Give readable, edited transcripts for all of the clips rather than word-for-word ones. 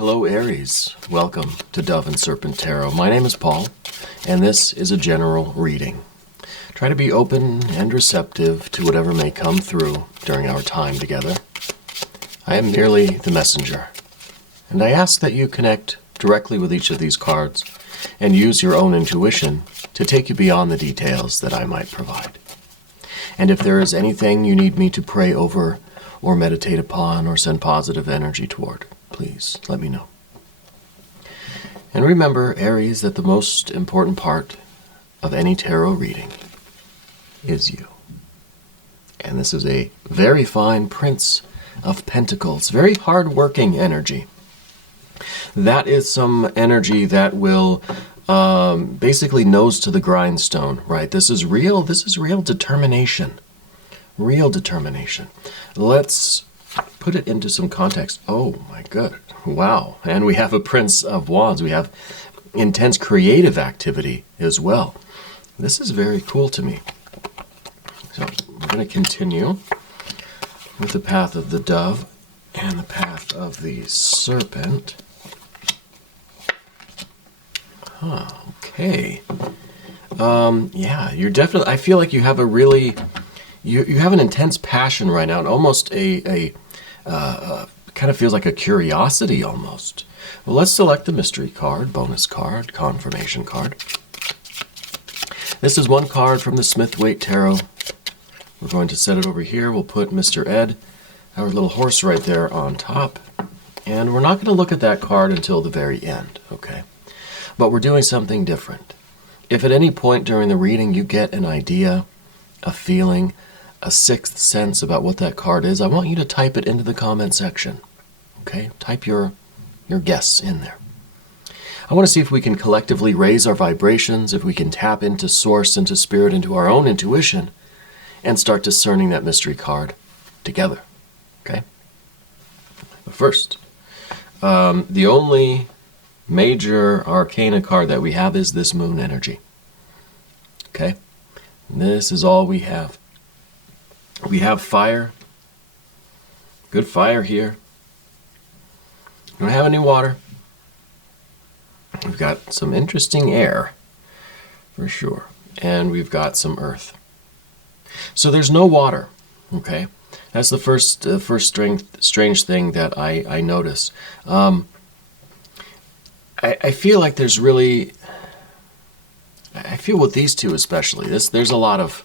Hello Aries, welcome to Dove and Serpent Tarot. My name is Paul, and this is a general reading. Try to be open and receptive to whatever may come through during our time together. I am merely the messenger, and I ask that you connect directly with each of these cards and use your own intuition to take you beyond the details that I might provide. And if there is anything you need me to pray over or meditate upon or send positive energy toward, please let me know. And remember, Aries, that the most important part of any tarot reading is you. And this is a very fine Prince of Pentacles, very hard-working energy. That is some energy that will basically nose to the grindstone, right? This is real determination. Real determination. Let's put it into some context. Oh my god. Wow. And we have a Prince of Wands. We have intense creative activity as well. This is very cool to me. So we're going to continue with the path of the dove and the path of the serpent. Okay. Yeah, you're definitely, I feel like you have a really, you have an intense passion right now, and almost a kind of feels like a curiosity almost. Well, let's select the mystery card, bonus card, confirmation card. This is one card from the Smith-Waite Tarot. We're going to set it over here. We'll put Mr. Ed, our little horse, right there on top. And we're not going to look at that card until the very end, okay? But we're doing something different. If at any point during the reading you get an idea, a feeling, a sixth sense about what that card is, I want you to type it into the comment section. Okay? Type your guess in there. I want to see if we can collectively raise our vibrations, if we can tap into source, into spirit, into our own intuition, and start discerning that mystery card together. Okay? But first, the only major arcana card that we have is this moon energy. Okay? And this is all we have. We have fire. Good fire here. We don't have any water. We've got some interesting air, for sure. And we've got some earth. So there's no water, okay? That's the first strange thing that I notice. I feel like there's really, I feel with these two especially, there's a lot of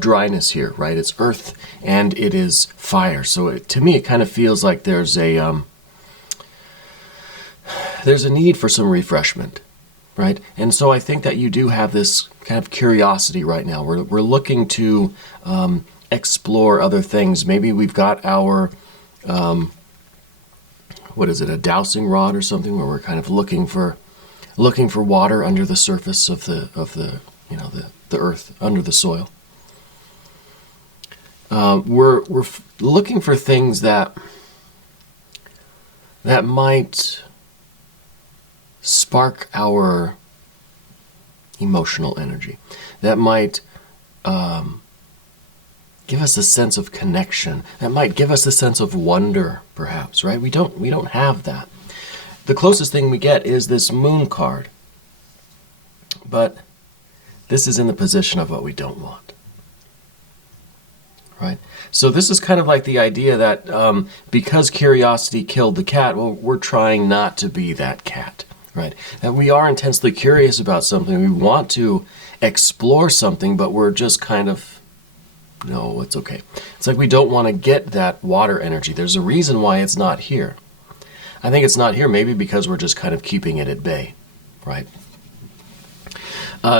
dryness here, right? It's earth and it is fire. So to me, it kind of feels like there's a need for some refreshment, right? And so I think that you do have this kind of curiosity right now. We're looking to explore other things. Maybe we've got our what is it, a dowsing rod or something, where we're kind of looking for water under the surface of the you know, the earth, under the soil. We're looking for things that might spark our emotional energy, that might give us a sense of connection, that might give us a sense of wonder, perhaps, right? We don't have that. The closest thing we get is this moon card, but this is in the position of what we don't want, right? So this is kind of like the idea that because curiosity killed the cat, well, we're trying not to be that cat, right? That we are intensely curious about something, we want to explore something, but we're just kind of, no, it's okay. It's like we don't want to get that water energy. There's a reason why it's not here. I think it's not here maybe because we're just kind of keeping it at bay, right?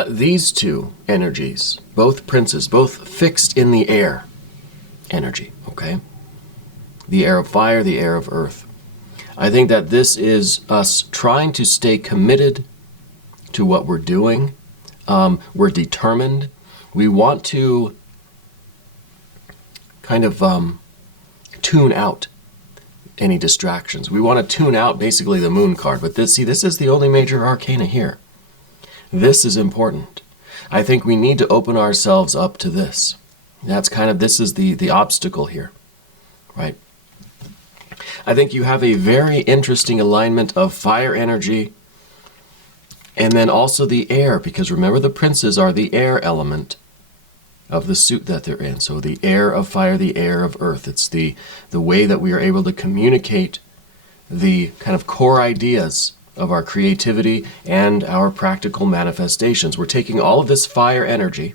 These two energies, both princes, both fixed in the air energy, okay? The air of fire, the air of earth. I think that this is us trying to stay committed to what we're doing. We're determined. We want to kind of tune out any distractions. We want to tune out basically the moon card, but this is the only major arcana here. This is important. I think we need to open ourselves up to this. That's kind of, this is the obstacle here, right? I think you have a very interesting alignment of fire energy and then also the air, because remember the princes are the air element of the suit that they're in. So the air of fire, the air of earth. It's the way that we are able to communicate the kind of core ideas of our creativity and our practical manifestations. We're taking all of this fire energy,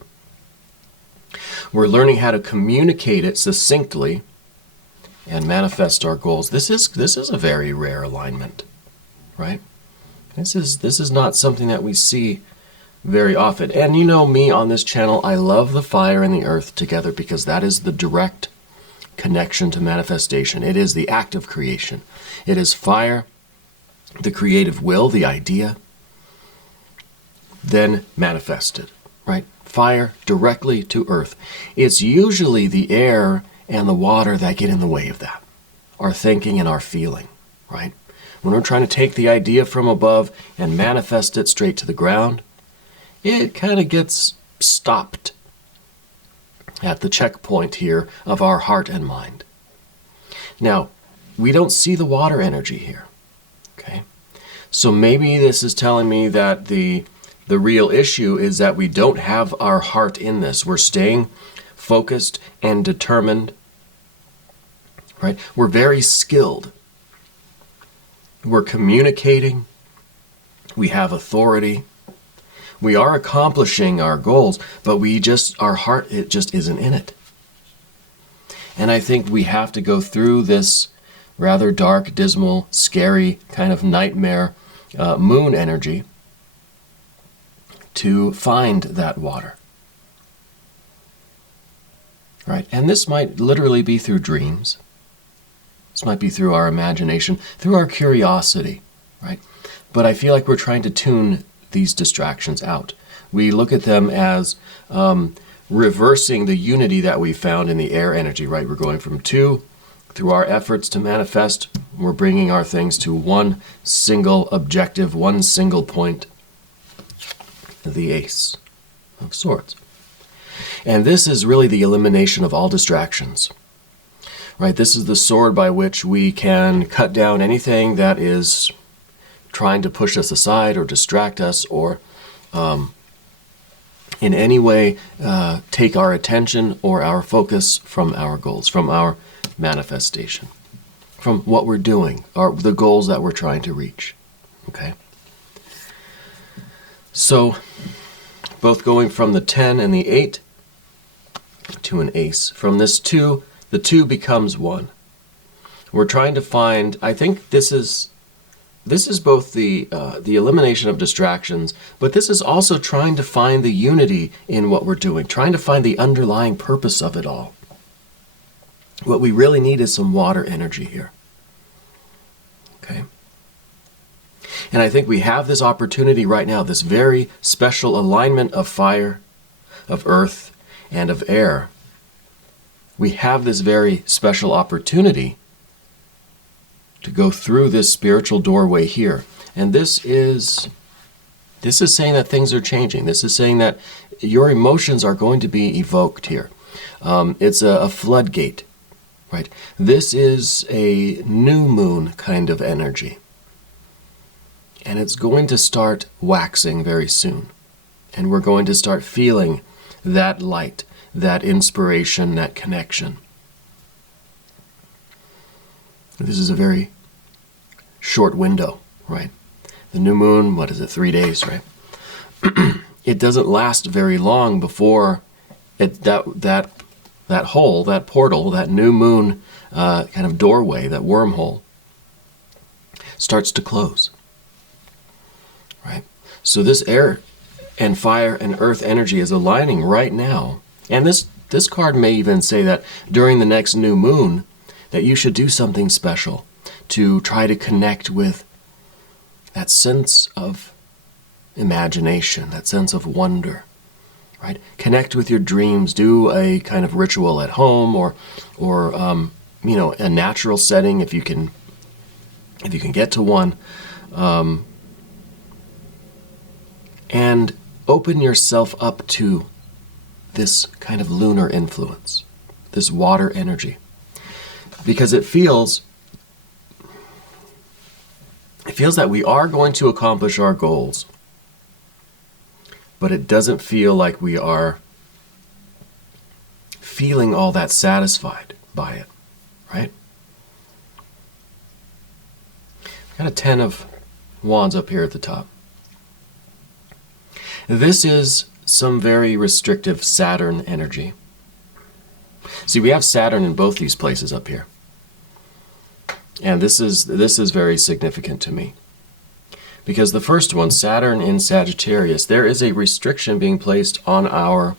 we're learning how to communicate it succinctly and manifest our goals. This is a very rare alignment, right? This is not something that we see very often. And you know me on this channel, I love the fire and the earth together because that is the direct connection to manifestation. It is the act of creation. It is fire, the creative will, the idea, then manifested, right? Fire directly to earth. It's usually the air and the water that get in the way of that, our thinking and our feeling, right? When we're trying to take the idea from above and manifest it straight to the ground, it kind of gets stopped at the checkpoint here of our heart and mind. Now, we don't see the water energy here, okay? So maybe this is telling me that the real issue is that we don't have our heart in this. We're staying focused and determined, right? We're very skilled. We're communicating. We have authority. We are accomplishing our goals, but our heart, it just isn't in it. And I think we have to go through this rather dark, dismal, scary kind of nightmare moon energy to find that water. Right? And this might literally be through dreams. This might be through our imagination, through our curiosity, right? But I feel like we're trying to tune these distractions out. We look at them as reversing the unity that we found in the air energy, right? We're going from two, through our efforts to manifest, we're bringing our things to one single objective, one single point, the Ace of Swords. And this is really the elimination of all distractions, right? This is the sword by which we can cut down anything that is trying to push us aside or distract us or in any way take our attention or our focus from our goals, from our manifestation, from what we're doing, or the goals that we're trying to reach, okay? So both going from the 10 and the 8 to an ace. From this 2, the 2 becomes 1. We're trying to find, I think this is both the elimination of distractions, but this is also trying to find the unity in what we're doing, trying to find the underlying purpose of it all. What we really need is some water energy here. Okay? And I think we have this opportunity right now, this very special alignment of fire, of earth, and of air. We have this very special opportunity to go through this spiritual doorway here. And this is saying that things are changing. This is saying that your emotions are going to be evoked here. It's a floodgate, right? This is a new moon kind of energy. And it's going to start waxing very soon. And we're going to start feeling that light, that inspiration, that connection. This is a very short window, right? The new moon, what is it, 3 days, right? It doesn't last very long before that hole, that portal, that new moon kind of doorway, that wormhole, starts to close, right? So this air and fire and earth energy is aligning right now. And this card may even say that during the next new moon, that you should do something special to try to connect with that sense of imagination, that sense of wonder, right? Connect with your dreams. Do a kind of ritual at home or a natural setting if you can get to one, and open yourself up to this kind of lunar influence, this water energy, because it feels it feels that we are going to accomplish our goals, but it doesn't feel like we are feeling all that satisfied by it, right? Got a 10 of Wands up here at the top. This is some very restrictive Saturn energy. See, we have Saturn in both these places up here. And this is very significant to me. Because the first one, Saturn in Sagittarius, there is a restriction being placed on our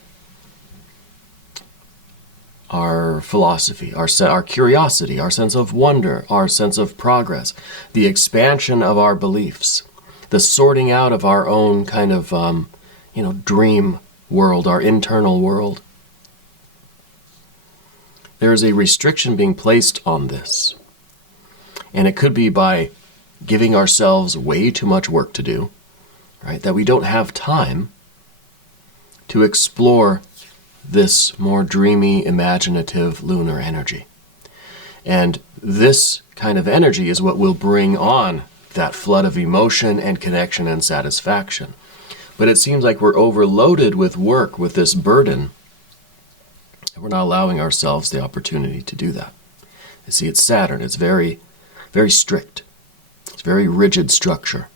philosophy, our curiosity, our sense of wonder, our sense of progress, the expansion of our beliefs, the sorting out of our own kind of, dream world, our internal world. There is a restriction being placed on this. And it could be by giving ourselves way too much work to do, right? That we don't have time to explore this more dreamy, imaginative lunar energy. And this kind of energy is what will bring on that flood of emotion and connection and satisfaction. But it seems like we're overloaded with work, with this burden, and we're not allowing ourselves the opportunity to do that. You see, it's Saturn. It's very, very strict. It's very rigid structure.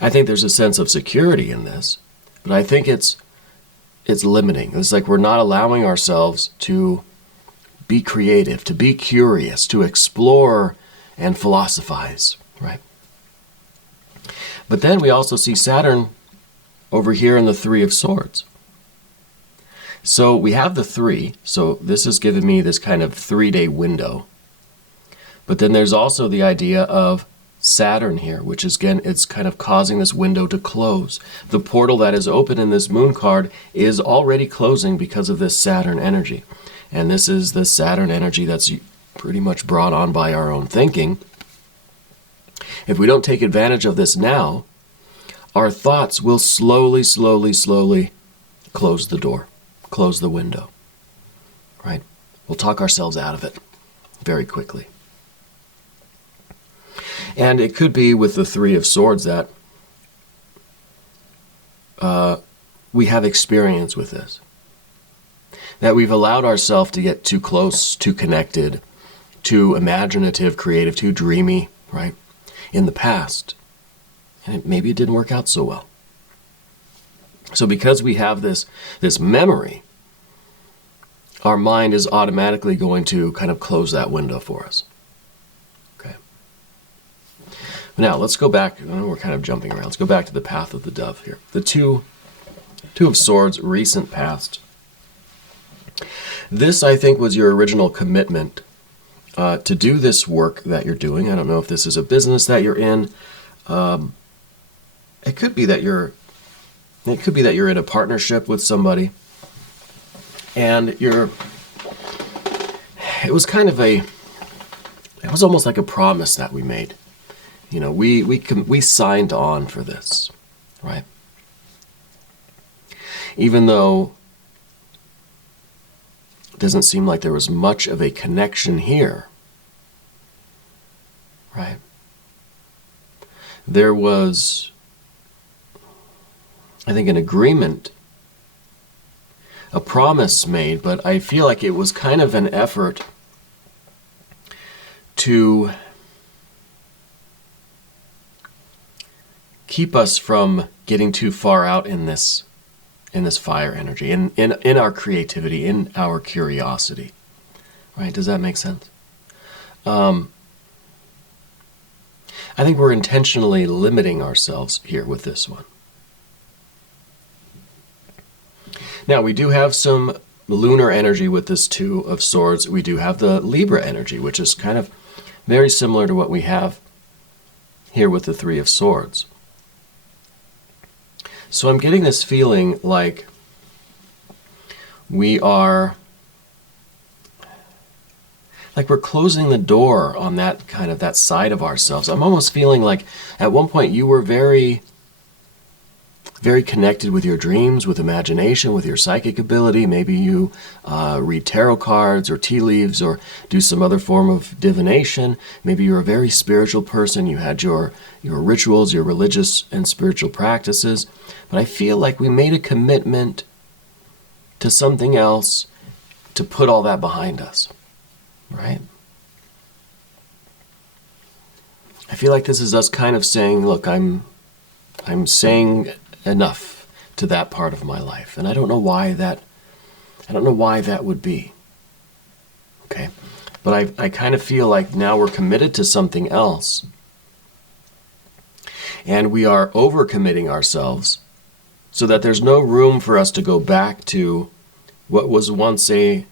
I think there's a sense of security in this, but I think it's limiting. It's like we're not allowing ourselves to be creative, to be curious, to explore and philosophize, right? But then we also see Saturn over here in the Three of Swords. So we have the 3, so this has given me this kind of 3-day window. But then there's also the idea of Saturn here, which is, again, it's kind of causing this window to close. The portal that is open in this moon card is already closing because of this Saturn energy. And this is the Saturn energy that's pretty much brought on by our own thinking. If we don't take advantage of this now, our thoughts will slowly close the door, close the window, right? We'll talk ourselves out of it very quickly. And it could be with the Three of Swords that we have experience with this. That we've allowed ourselves to get too close, too connected, too imaginative, creative, too dreamy, right, in the past. And maybe it didn't work out so well. So because we have this memory, our mind is automatically going to kind of close that window for us. Okay. Now let's go back. We're kind of jumping around. Let's go back to the path of the dove here. The two of Swords, recent past. This, I think, was your original commitment to do this work that you're doing. I don't know if this is a business that you're in. It could be that you're in a partnership with somebody, and it was almost like a promise that we made. You know, we signed on for this, right? Even though it doesn't seem like there was much of a connection here, right? There was, I think, an agreement, a promise made, but I feel like it was kind of an effort to keep us from getting too far out in this fire energy, in our creativity, in our curiosity. Right? Does that make sense? I think we're intentionally limiting ourselves here with this one. Now, we do have some lunar energy with this Two of Swords. We do have the Libra energy, which is kind of very similar to what we have here with the Three of Swords. So I'm getting this feeling like we're closing the door on that side of ourselves. I'm almost feeling like at one point you were very very connected with your dreams, with imagination, with your psychic ability. Maybe you read tarot cards or tea leaves or do some other form of divination. Maybe you're a very spiritual person. You had your rituals, your religious and spiritual practices. But I feel like we made a commitment to something else to put all that behind us, right? I feel like this is us kind of saying, look, I'm saying enough to that part of my life. And I don't know why that would be. Okay? But I kind of feel like now we're committed to something else. And we are overcommitting ourselves so that there's no room for us to go back to what was once a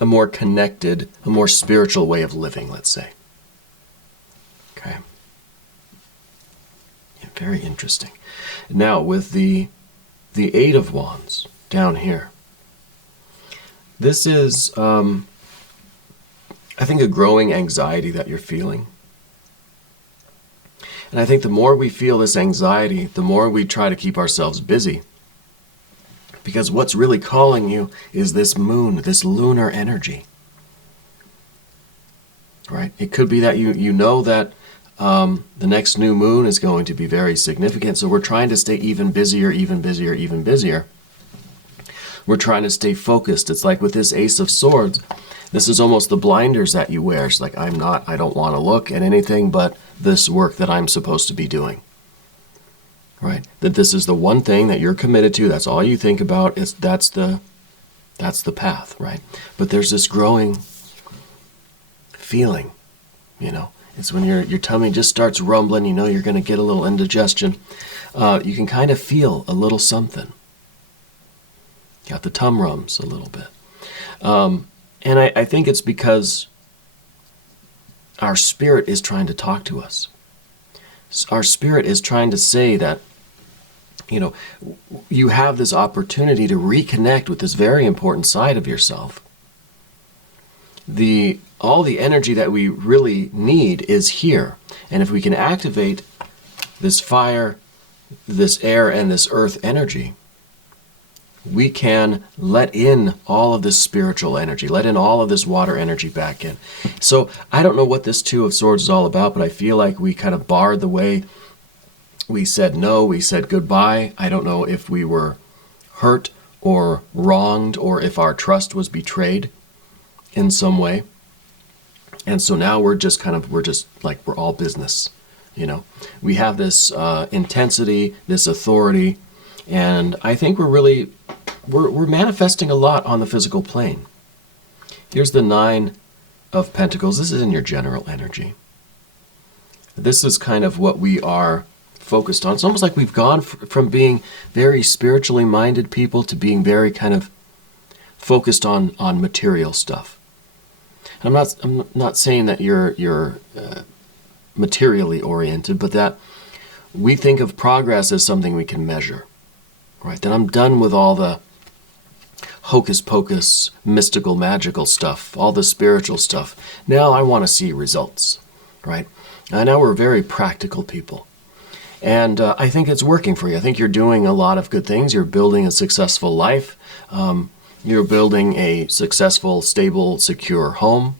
more connected, a more spiritual way of living, let's say. Okay. Yeah, very interesting. Now, with the Eight of Wands down here, this is, I think, a growing anxiety that you're feeling. And I think the more we feel this anxiety, the more we try to keep ourselves busy. Because what's really calling you is this moon, this lunar energy. Right? It could be that you know that the next new moon is going to be very significant, so we're trying to stay even busier, even busier, even busier. We're trying to stay focused. It's like with this Ace of Swords, this is almost the blinders that you wear. It's like, I don't want to look at anything but this work that I'm supposed to be doing. Right? That this is the one thing that you're committed to. That's all you think about. That's the path, right? But there's this growing feeling, It's when your tummy just starts rumbling, you're going to get a little indigestion. You can kind of feel a little something. Got the tum rums a little bit. And I think it's because our spirit is trying to talk to us. Our spirit is trying to say that, you have this opportunity to reconnect with this very important side of yourself. All the energy that we really need is here. And if we can activate this fire, this air, and this earth energy, we can let in all of this spiritual energy, let in all of this water energy back in. So I don't know what this Two of Swords is all about, but I feel like we kind of barred the way. We said no, we said goodbye. I don't know if we were hurt or wronged or if our trust was betrayed in some way. And so now we're just like, we're all business, We have this intensity, this authority, and I think we're manifesting a lot on the physical plane. Here's the Nine of Pentacles. This is in your general energy. This is kind of what we are focused on. It's almost like we've gone from being very spiritually minded people to being very kind of focused on material stuff. I'm not saying that you're materially oriented, but that we think of progress as something we can measure. Right? That I'm done with all the hocus pocus, mystical, magical stuff, all the spiritual stuff. Now I want to see results. Right? And now we're very practical people. And I think it's working for you. I think you're doing a lot of good things. You're building a successful life. You're building a successful, stable, secure home.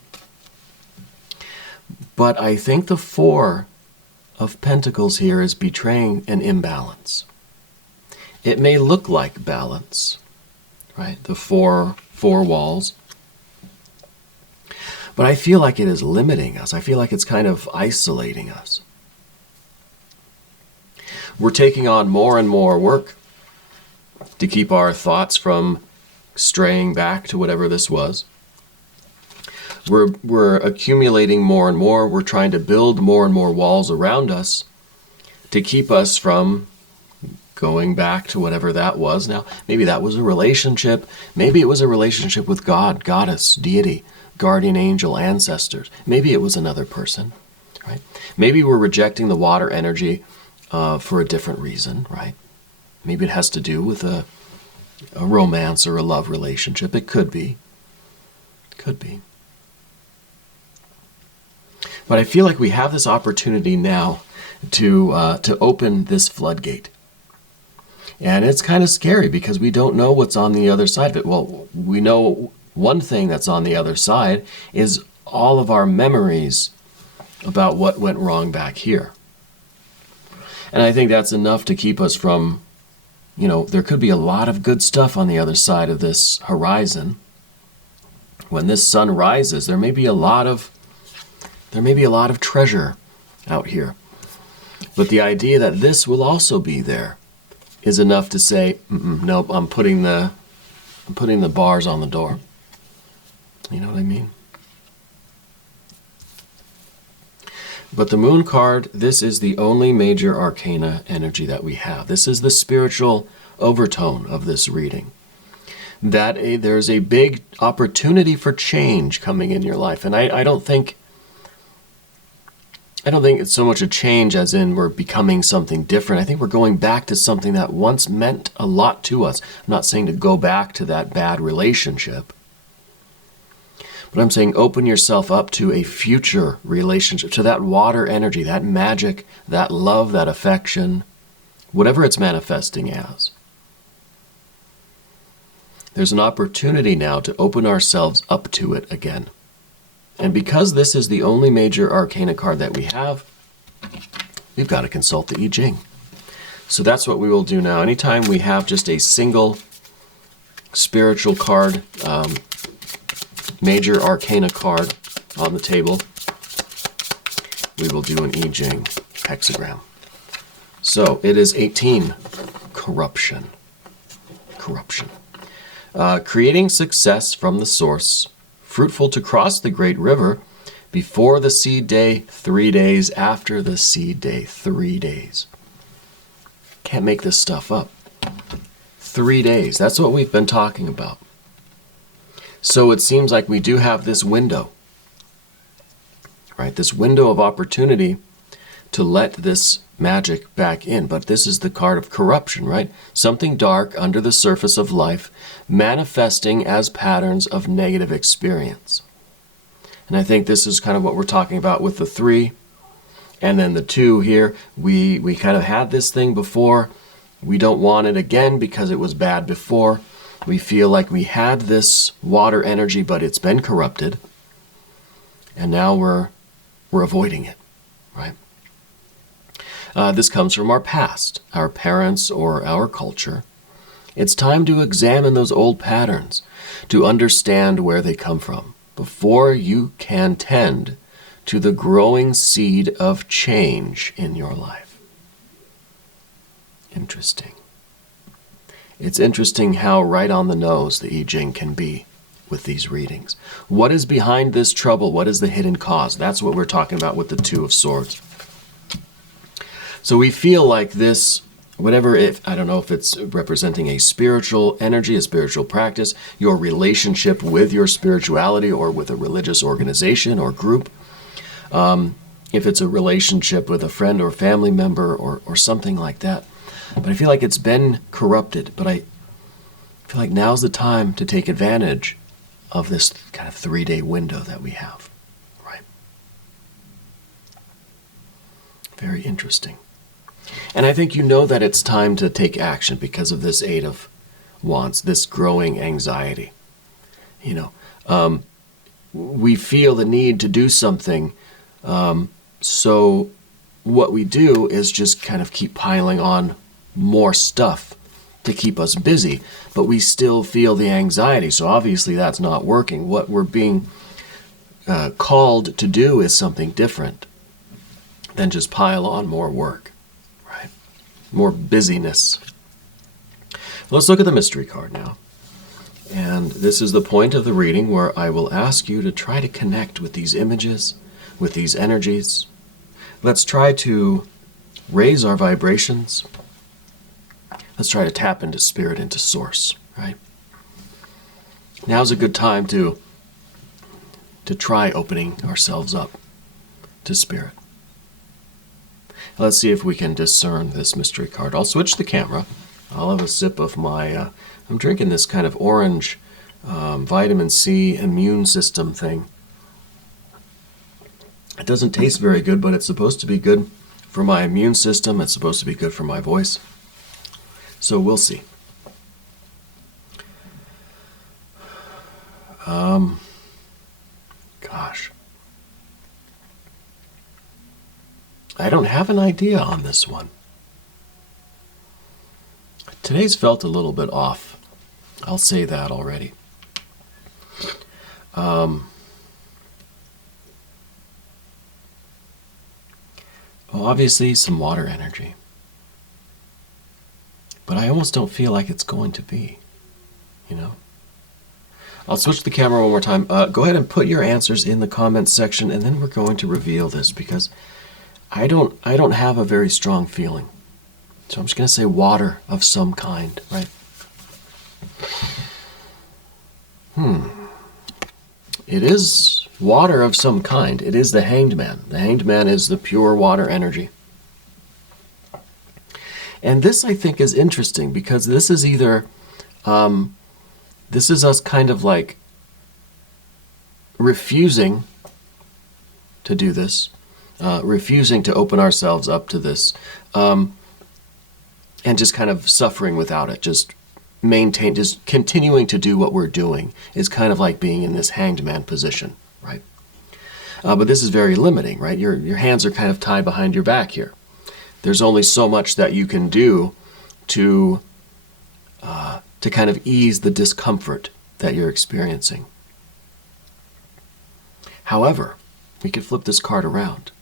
But I think the Four of Pentacles here is betraying an imbalance. It may look like balance, right? The four walls. But I feel like it is limiting us. I feel like it's kind of isolating us. We're taking on more and more work to keep our thoughts from straying back to whatever this was. We're accumulating more and more. We're trying to build more and more walls around us to keep us from going back to whatever that was. Now, maybe that was a relationship. Maybe it was a relationship with God, goddess, deity, guardian angel, ancestors. Maybe it was another person, right? Maybe we're rejecting the water energy for a different reason, right? Maybe it has to do with a romance or a love relationship. It could be. Could be. But I feel like we have this opportunity now to open this floodgate. And it's kind of scary because we don't know what's on the other side of it. Well, we know one thing that's on the other side is all of our memories about what went wrong back here. And I think that's enough to keep us from, there could be a lot of good stuff on the other side of this horizon. When this sun rises, there may be a lot of treasure out here. But the idea that this will also be there is enough to say, nope, I'm putting the bars on the door. You know what I mean? But the Moon card, this is the only major arcana energy that we have. This is the spiritual overtone of this reading. That there's a big opportunity for change coming in your life. And I don't think it's so much a change as in we're becoming something different. I think we're going back to something that once meant a lot to us. I'm not saying to go back to that bad relationship. But I'm saying open yourself up to a future relationship, to that water energy, that magic, that love, that affection, whatever it's manifesting as. There's an opportunity now to open ourselves up to it again. And because this is the only major arcana card that we have, we've got to consult the I-Ching. So that's what we will do now. Anytime we have just a single spiritual card, major arcana card on the table, we will do an I-Ching hexagram. So it is 18, corruption. Creating success from the source, fruitful to cross the great river, before the seed day, 3 days, after the seed day, 3 days. Can't make this stuff up. 3 days, that's what we've been talking about. So it seems like we do have this window, right? This window of opportunity to let this magic back in. But this is the card of corruption, right? Something dark under the surface of life, manifesting as patterns of negative experience. And I think this is kind of what we're talking about with the 3 and then the 2 here. We kind of had this thing before. We don't want it again because it was bad before. We feel like we had this water energy, but it's been corrupted. And now we're avoiding it, right? This comes from our past, our parents, or our culture. It's time to examine those old patterns, to understand where they come from, before you can tend to the growing seed of change in your life. Interesting. It's interesting how right on the nose the I-Ching can be with these readings. What is behind this trouble? What is the hidden cause? That's what we're talking about with the 2 of Swords. So we feel like this, I don't know if it's representing a spiritual energy, a spiritual practice, your relationship with your spirituality or with a religious organization or group. If it's a relationship with a friend or family member or something like that. But I feel like it's been corrupted. But I feel like now's the time to take advantage of this kind of 3-day window that we have, right? Very interesting. And I think you know that it's time to take action because of this 8 of Wands, this growing anxiety. We feel the need to do something. So what we do is just kind of keep piling on more stuff to keep us busy, but we still feel the anxiety. So obviously that's not working. What we're being called to do is something different than just pile on more work, right? More busyness. Let's look at the mystery card now. And this is the point of the reading where I will ask you to try to connect with these images, with these energies. Let's try to raise our vibrations. Let's try to tap into spirit, into source, right? Now's a good time to try opening ourselves up to spirit. Let's see if we can discern this mystery card. I'll switch the camera. I'll have a sip of my, I'm drinking this kind of orange vitamin C immune system thing. It doesn't taste very good, but it's supposed to be good for my immune system. It's supposed to be good for my voice. So we'll see. Gosh. I don't have an idea on this one. Today's felt a little bit off. I'll say that already. Well, obviously some water energy. But I almost don't feel like it's going to be, you know? I'll switch the camera one more time. Go ahead and put your answers in the comments section, and then we're going to reveal this, because I don't have a very strong feeling. So I'm just going to say water of some kind, right? It is water of some kind. It is the Hanged Man. The Hanged Man is the pure water energy. And this, I think, is interesting, because this is either, this is us kind of like refusing to do this, refusing to open ourselves up to this, and just kind of suffering without it, just continuing to do what we're doing is kind of like being in this Hanged Man position, right? But this is very limiting, right? Your hands are kind of tied behind your back here. There's only so much that you can do to kind of ease the discomfort that you're experiencing. However, we could flip this card around.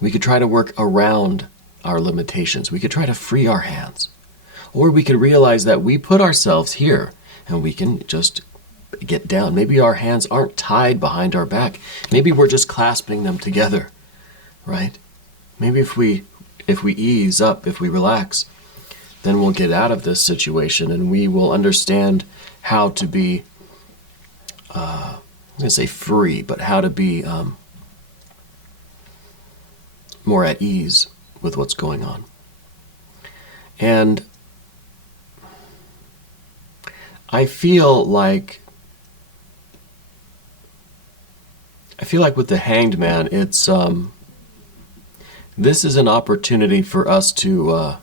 We could try to work around our limitations. We could try to free our hands. Or we could realize that we put ourselves here and we can just get down. Maybe our hands aren't tied behind our back. Maybe we're just clasping them together, right? Maybe if we ease up, if we relax, then we'll get out of this situation and we will understand how to be, I'm going to say free, but how to be more at ease with what's going on. And I feel like with the Hanged Man, it's this is an opportunity for us to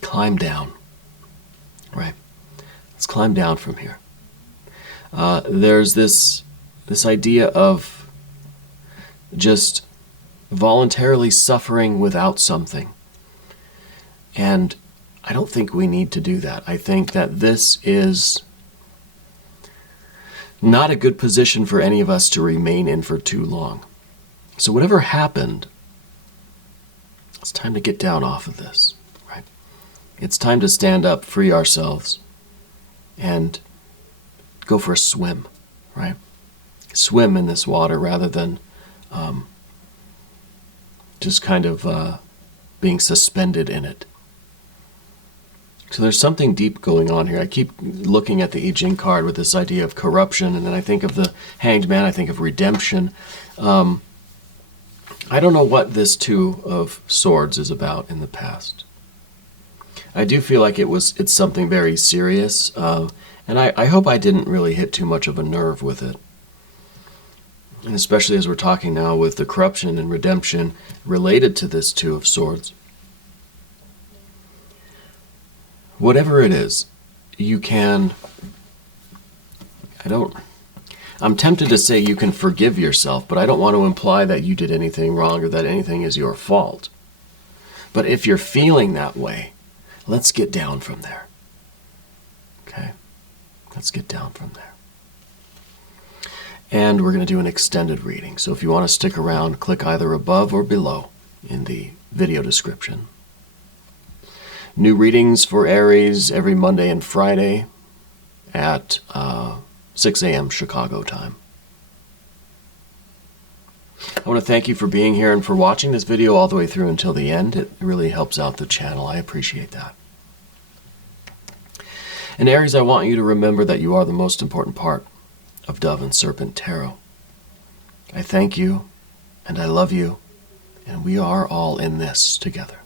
climb down, right? Let's climb down from here. There's this idea of just voluntarily suffering without something. And I don't think we need to do that. I think that this is not a good position for any of us to remain in for too long. So whatever happened, it's time to get down off of this, right? It's time to stand up, free ourselves, and go for a swim, right? Swim in this water rather than just kind of being suspended in it. So there's something deep going on here. I keep looking at the I-Ching card with this idea of corruption, and then I think of the Hanged Man, I think of redemption. I don't know what this Two of Swords is about in the past. I do feel like it's something very serious, and I hope I didn't really hit too much of a nerve with it. And especially as we're talking now with the corruption and redemption related to this Two of Swords. Whatever it is, you can, I'm tempted to say you can forgive yourself, but I don't want to imply that you did anything wrong or that anything is your fault. But if you're feeling that way, let's get down from there. Okay? Let's get down from there. And we're going to do an extended reading. So if you want to stick around, click either above or below in the video description. New readings for Aries every Monday and Friday at 6 a.m. Chicago time. I want to thank you for being here and for watching this video all the way through until the end. It really helps out the channel. I appreciate that. And Aries, I want you to remember that you are the most important part of Dove and Serpent Tarot. I thank you, and I love you, and we are all in this together.